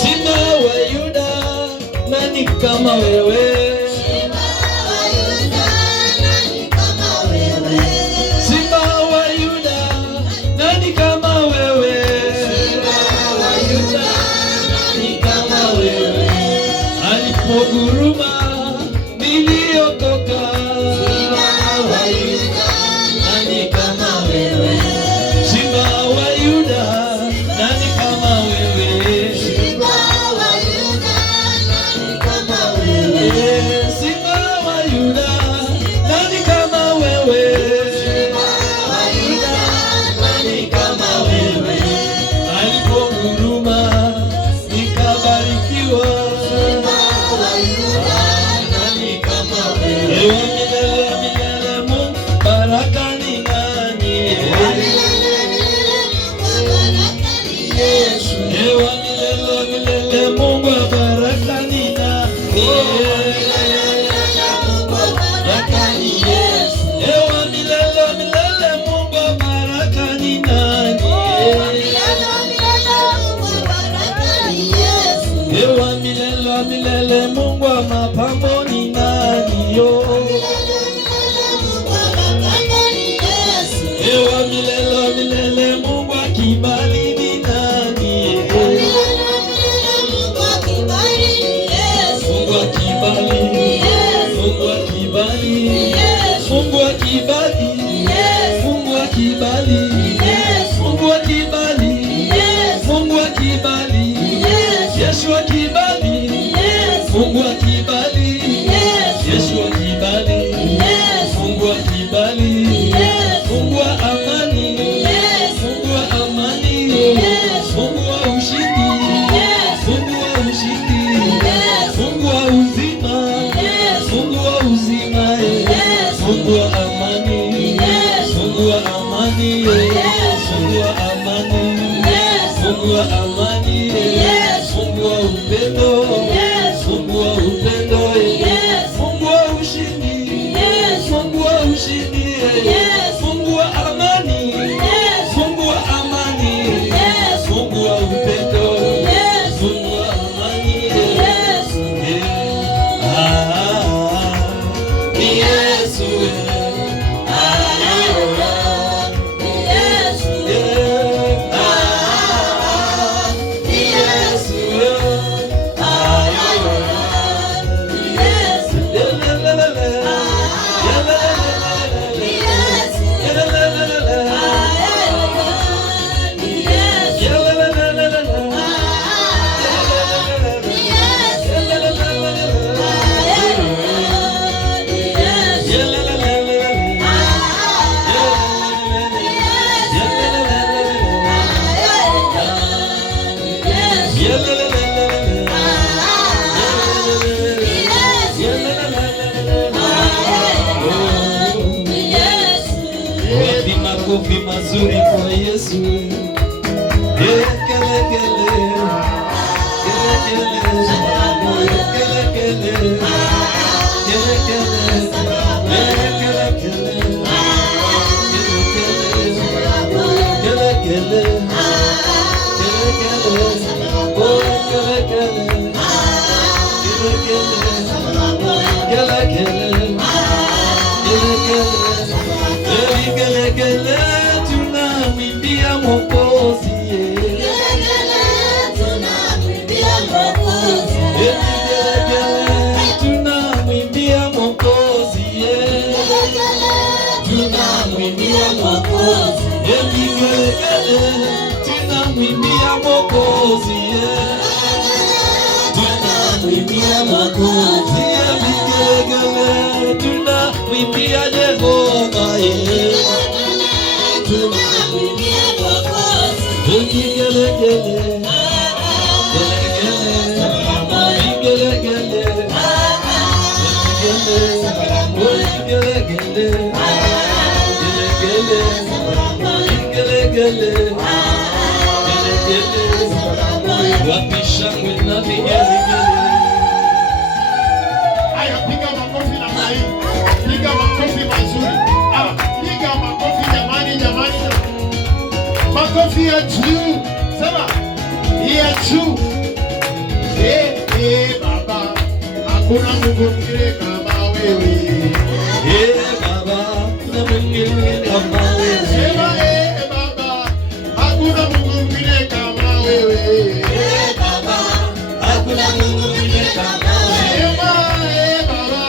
Simba wa Yuda, nani kama wewe? Simba wa Yuda, nani kama wewe? Simba wa Yuda, nani kama wewe? Simba wa Yuda, nani kama wewe? Alipoguruma niliokoka. Simba wa Yuda, nani kama wewe? Simba wa Yuda, nani kama wewe? Simba wa Yuda, nani kama wewe? Simba wa Yuda, nani kama wewe? Simba wa Yuda, nani kama wewe? Alipoguruma nikabarikiwa. Simba wa Yuda, nani kama wewe? Milele milele Mungu baraka ni nani? Ewa milele milele Mungu baraka ni nani? Baraka ni Yesu. Ewa milele milele Mungu baraka ni nani? Ewa milele milele Mungu wa mapambo ni nani? Ewa milele milele Mungu wa kibali ni nani? Mungu wa kibali, Mungu wa kibali, Mungu wa kibali, Mungu wa kibali, Mungu wa kibali, Mungu wa kibali, Yesu wa kibali, Mungu wa kibali, Yesu wa kibali, Mungu wa kibali, Mungu wa amani, Mungu wa amani, Mungu wa ushindi, Mungu wa ushindi, Mungu wa uzima, Mungu wa uzima, Mungu wa amani, Mungu wa amani, Mungu wa amani, Mungu wa amani, Mungu wa upendo, Mungu wa upendo, Mungu wa ushindi, Mungu wa ushindi, Mungu wa amani, Mungu wa amani, Mungu wa upendo, Mungu wa amani. Ni Yesu. Makofi mazuri kwa Yesu. Tunamwimbia Mwokozi, tunamwimbia Mwokozi, tunamwimbia Mwokozi, tunamwimbia Mwokozi, tunamwimbia Mwokozi, tunamwimbia Jehova, tunamwimbia Mwokozi, wapishangwe na vigelegele. Haya, piga makofi na mai, piga makofi mazuri. Piga makofi jamani, jamani. Makofi ya juu. Sema ya juu. Baba, hakuna Mungu mwingine kama wewe. Baba, hakuna Mungu mwingine kama wewe. Sema Baba, hakuna Mungu mwingine kama wewe. Baba, hakuna Mungu mwingine kama wewe. Sema Baba,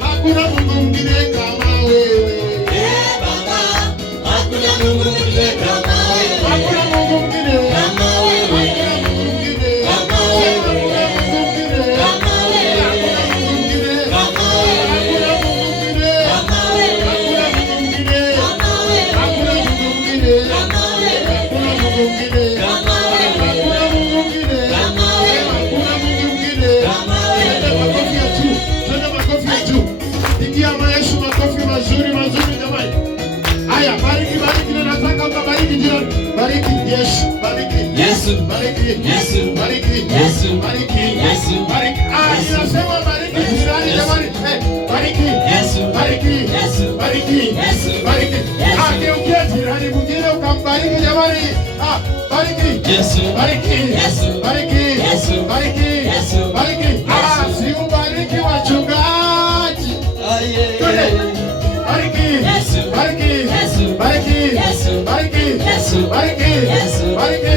hakuna Mungu mwingine kama wewe. Baba, hakuna Mungu mwingine kama wewe. Hakuna Mungu mwingine kama wewe. Yesu, bariki, Yesu, bariki, Yesu, bariki, Yesu, bariki. Inasema bariki jirani jamani. Bariki, Yesu, bariki, Yesu, bariki, Yesu, bariki. Geukia jirani mwingine ukambariki jamani. Bariki, Yesu, bariki, Yesu, bariki, Yesu, bariki, Yesu, bariki. Si ubariki wachungaji. Bariki, Yesu, bariki, Yesu, bariki, Yesu, bariki, Yesu, bariki, Yesu, bariki.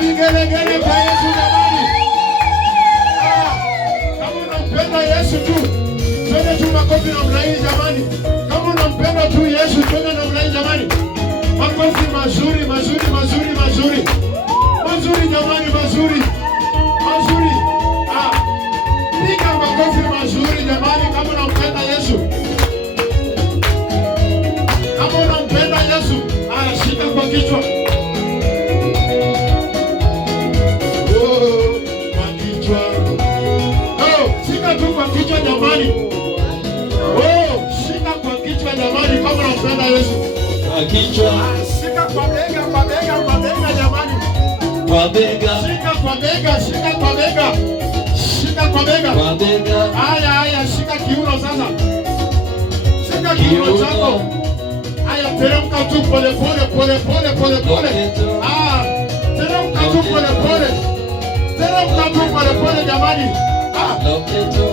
Vigelegele kwa Yesu jamani. Kama unampenda Yesu tu, twende tu makofi na mlai jamani. Kama unampenda tu Yesu, twende na mlai jamani. Makofi mazuri, mazuri, mazuri, mazuri. Mazuri jamani, mazuri. Mazuri. Piga makofi mazuri jamani kama unampenda Yesu. Kama unampenda Yesu, shika kwa kichwa. Kichwa jamani. Shika kwa kichwa jamani kama unampenda Yesu. Kwa kichwa. Shika kwa bega, kwa bega, kwa bega jamani. Kwa bega. Shika kwa bega, shika kwa bega. Shika kwa bega. Kwa bega. Haya, shika kiuno sasa. Shika kiuno chako. Haya, teremka tu pole pole pole pole pole pole. Teremka tu pole pole. Teremka tu pole pole jamani.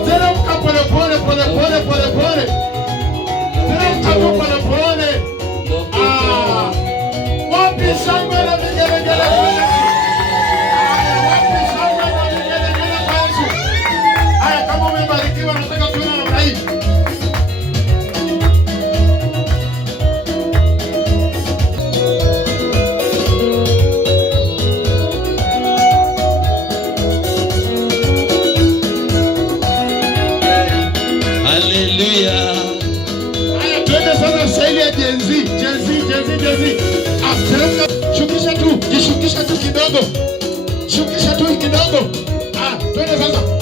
Teremka pole pole pole pole pole pole. Teremka tu pole pole. Wapi shangwe na vigelegele kwa Yesu? Wapi shangwe na vigelegele kwa Yesu? Kama umebarikiwa nataka tuone namna hii. Twende sasa staili ya Gen Z. Shukisha tu, jishukisha tu kidogo. Shukisha tu kidogo. Twende sasa.